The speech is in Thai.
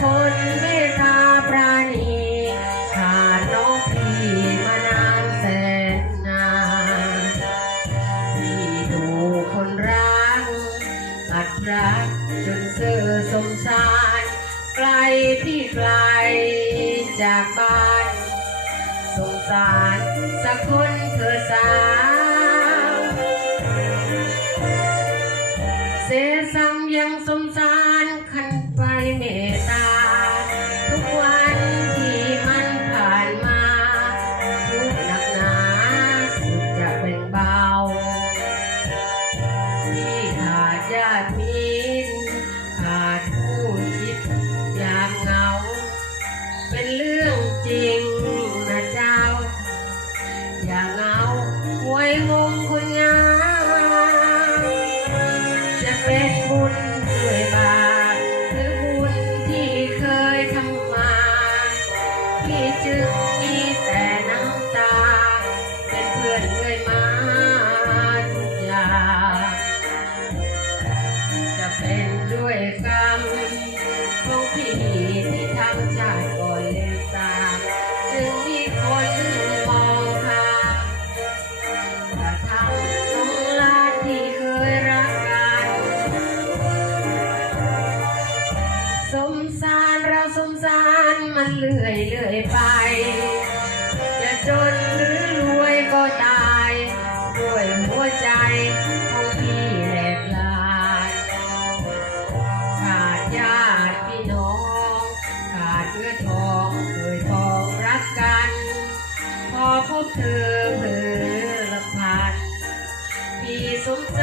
คนเมตตาปราณีขาดน้พีมานานแสนนานที่ดูคนรักตัดรักจนเสื่อมสารไกลที่ไกลจากบ้าน สงสารสักคนเธอสา เสสังยังสงสารขันไปเมตตา Thank you. เรื่อยเรื่อยไป จะจนหรือรวยก็ตายด้วยหัวใจของพี่แหลกลานขาดญาติพี่น้องขาดเพื่อทองเคยทองรักกัน พอพบเธอเมื่อละพันพี่สมใจ